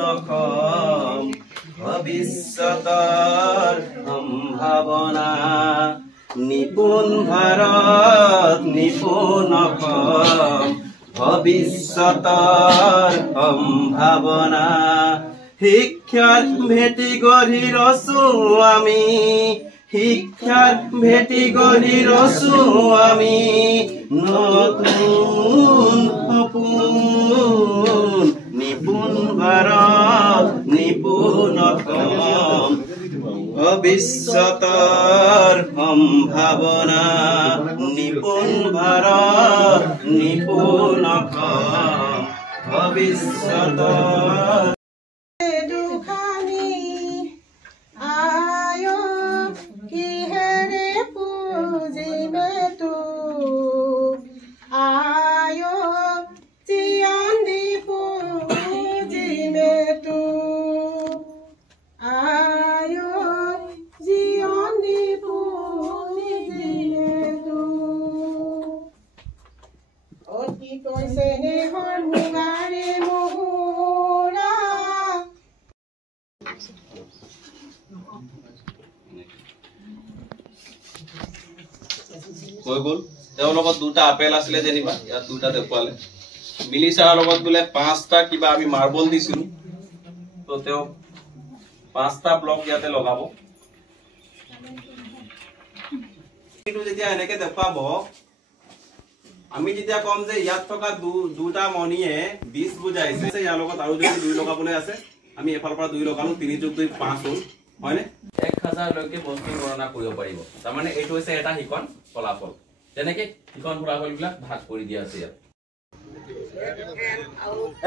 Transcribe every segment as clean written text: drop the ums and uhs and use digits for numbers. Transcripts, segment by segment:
নখম ভবিষ্যতৰ সম্ভাৱনা নিপুণ ভাৰত নিপুণ অসম ভবিষ্যতৰ সম্ভাৱনা শিক্ষাৰ ভেটি গঢ়ি ৰচো আমি শিক্ষাৰ ভেটি গঢ়ি ৰচো আমি নতুন সপোন নিপুণ ভাৰত নিপুণ অসম ভবিষ্যতৰ সম্ভাৱনা নিপুণ ভাৰত নিপুণ অসম ভবিষ্যতৰ হৈ গ'ল তেওঁৰ লগত দুটা আপেল আছিলে যেনিবা ইয়াত দুটা দেখুৱালে মিলি ছাৰৰ লগত বোলে 5টা কিবা আমি মাৰ্বল দিছিলো তো তেওঁ 5টা ব্লক ইয়াতে লগাব কিন্তু যেতিয়া এনেকে দেখুৱাব আমি যেতিয়া কম যে ইয়াত থকা দুটা মণিয়ে 20 বুজাইছে ইয়াৰ লগত আৰু যদি 2 লগাবলৈ আছে আমি এফালৰ পৰা 2 লগালো 3 যোগ 2 5 হ'ল হয়নে 1000 লৈকে বস্তু গণনা কৰিব পাৰিব তাৰ মানে এইটো হৈছে এটা হিকন ফলাফল তেনেকে হিকন ফলাফলবিলাক ভাগ কৰি দিয়া আছে ইয়াত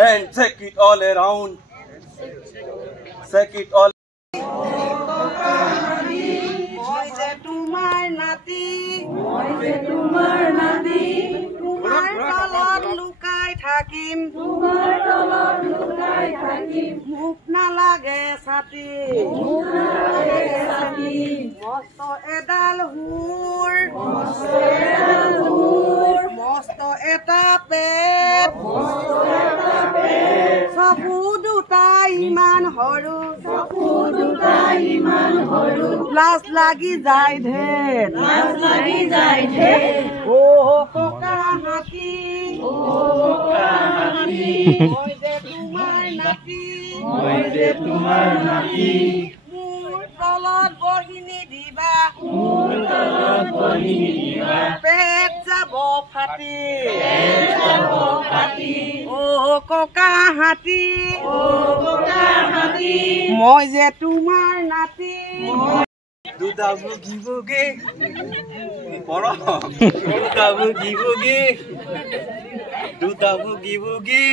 and take it all around take it all মই যে তোমাৰ নাতি তোমাৰ তলত লুকাই থাকিম মুখ নালাগে ছাতি মস্ত এডাল হুৰ মস্ত এটা পেট চকু দুটা ইমান সৰু লাজ লাগি যায় ঢেৰ অ ককা হাতী মই যে তোমাৰ নাতি মোৰ তলত বহি নিদিবা পেট যাব ফাটি অ ককা হাতী মই যে তোমাৰ নাতি দুটা বুগি বুগি পঢ় দুটা বুগি বুগি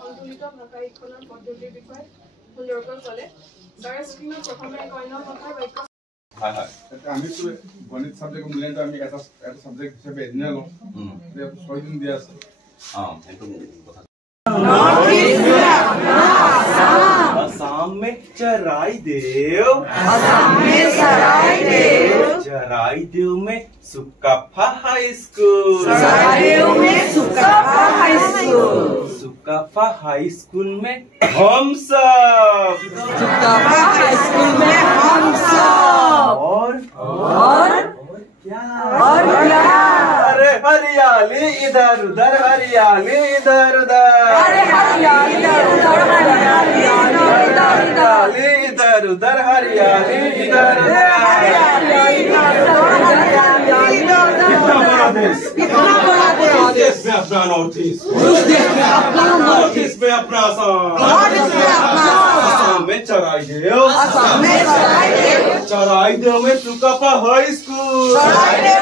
সন্তুলিত ভাষা শিক্ষণৰ পদ্ধতিৰ বিষয়ে সুন্দৰকৈ ক'লে তাৰ স্ক্ৰীনত প্ৰথমে কন্য ভাষাৰ বাক্য হয় হয় আমি তো গণিত সাবজেক্ট মূল্যায়ন আমি এটা সাবজেক্ট হিচাপে এদিন লওঁ 6 দিন দিয়া আছে সেইটো কথা असम में चराई देव चराई देव में Sukapha high school Sukapha high school में हम सब और क्या अरे हरियाली इधर उधर हरियाली इधर उधर हरियाली इधर उधर हरियाली इधर उधर कितना बड़ा देश में अपना नॉर्थ ईस्ट में अपना असम में चराई देव में सुकाफा हाई स्कूल अरे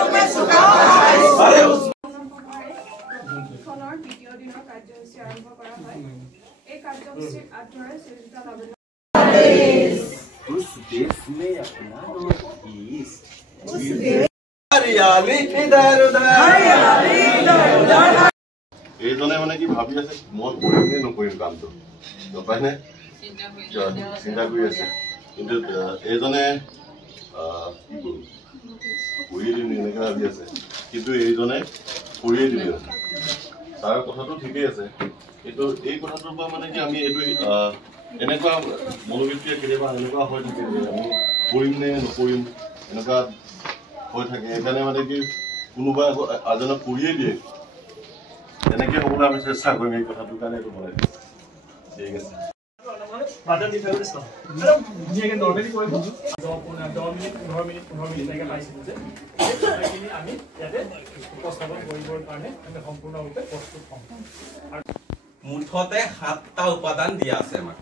দ্বিতীয় দিনৰ কাৰ্যসূচী আৰম্ভ কৰা হয় এই কাৰ্যসূচীৰ আধাৰে সৃষ্টিতা লাভ उस देश में अपना हरियाली इधर उधर এইজনে মানে কি ভাবি আছে মই কৰিম নে নকৰিম কামটো গপাই নে চিন্তা কৰি আছে কিন্তু এইজনে কি কৰো কৰি দিম এনেকৈ ভাবি আছে কিন্তু এইজনে কৰিয়ে দিলে তাৰ কথাটো ঠিকেই আছে কিন্তু এই কথাটোৰ পৰা মানে কি আমি এইটো এনেকুৱা মনোবৃত্তিয়ে কেতিয়াবা এনেকুৱা হৈ থাকে যে আমি কৰিম নে নকৰিম এনেকুৱা হৈ থাকে সেইকাৰণে মানে কি কোনোবা এজনক কৰিয়ে দিয়ে এনেকৈ হ'বলৈ আমি চেষ্টা কৰিম এই কথাটোৰ কাৰণে এইটো বনাই দিম ঠিক আছে বাটাৰ দি ফেভাৰিট ষ্টফ ধুনীয়াকৈ নৰ্মেলি কৰিব 10 মিনিট 15 মিনিট এনেকৈ পাইছিলোঁ যে সেইখিনি আমি ইয়াতে উপস্থাপন কৰিবৰ কাৰণে আমি সম্পূৰ্ণৰূপে প্ৰস্তুত হ'ম মুঠতে 7টা উপাদান দিয়া আছে আমাক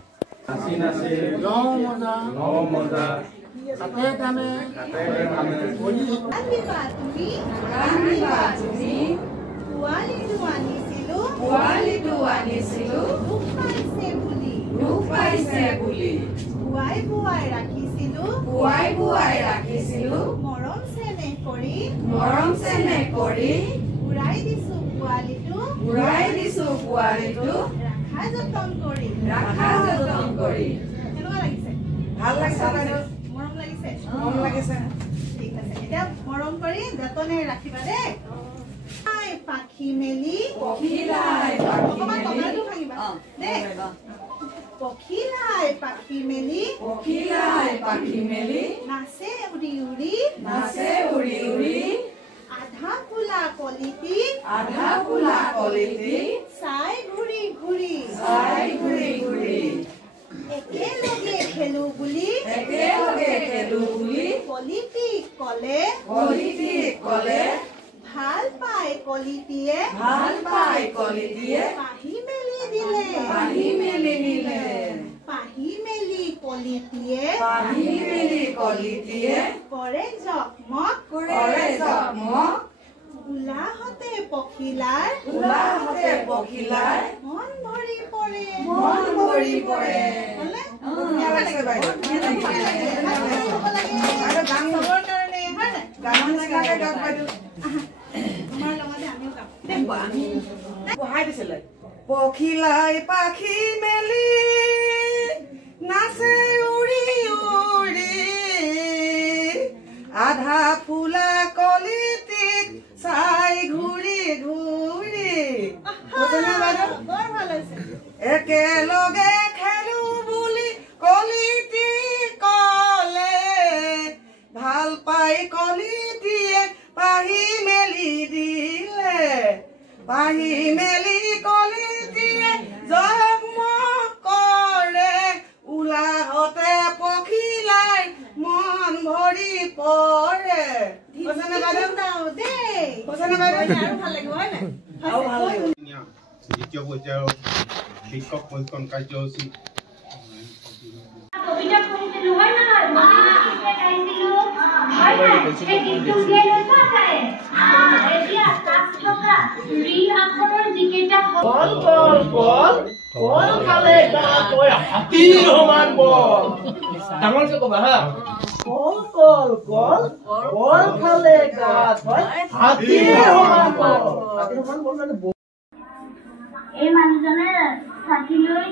মৰম চেনেহ কৰি উৰাই দিছো পোৱালিটো ৰাখা যতন কৰি কেনেকুৱা লাগিছে ভাল লাগিছে মৰম লাগিছে ঠিক আছে এতিয়া মৰম কৰি যতনে ৰাখিবা দেই পাখি মেলি অকমান কমাটো ভাঙিবা দেই পখিলাই পাখি মেলি নাচে উৰি উৰি আধা ফুলা কলিটি চাই ঘূৰি একেলগে খেলো বুলি কলিটিক কলে ভাল পাই কলিটিয়ে পাহি মেলি কলিটিয়ে কৰে জকমক উলাহতে পখিলাৰ মন ভৰি পৰে পখিলাই পাখি মেলি নাচে উৰি আধা ফুলা কলিটিক চাই ঘূৰি একেলগে খেলো বুলি কলিটি কলে ভাল পাই কলিটিয়ে পাহি মেলি কলিটিয়ে জগমগ কৰে উলাহতে পখিলাই মন ভৰি পৰে দ্বিতীয় পৰ্যায়ৰ শিক্ষক প্ৰশিক্ষণ কাৰ্যসূচী কবিতা পঢ়িছিলো হয় নহয় মহিলা গাইছিলো হয় নাই সেই গীতটো উলিয়াই লৈছা চাই এতিয়া তাত থকা ৰি আখৰৰ যিকেইটা কল খালে গা তই হাতীৰ সমান বল ডাঙৰকে ক'বা হা কল খালে গা তই হাতীৰ সমান বল মানে এই মানুহজনে ছাতি লৈ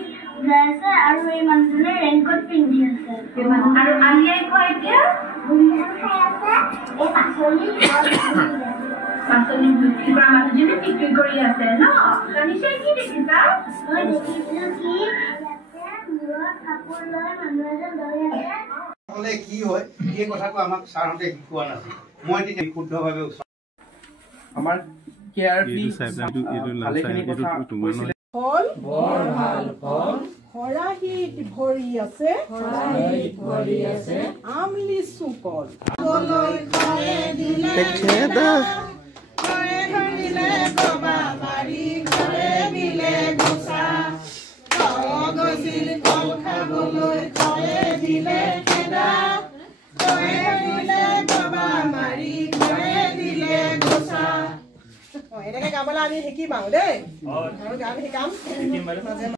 যাই আছে আৰু এই মানুহজনে ৰেইনকোট পিন্ধি আছে আৰু আলিয়াই কয় এতিয়া খাই আছে এই পাচলি বিক্ৰী কৰা মানুহজনে বিক্ৰী কৰি আছে ন নিশ্চয় কি দেখিছা মই দেখিছো কি মূৰত কাপোৰ লৈ মানুহ এজন দৌৰি আছে কি হয় এই কথাটো আমাক ছাৰহঁতে শিকোৱা নাছিল মই তেতিয়া শুদ্ধভাৱে আমাৰ খৰাহিত ভৰি আছে আম লিচু কল এনেকে গাবলৈ আমি শিকিম আৰু দেই গান শিকাম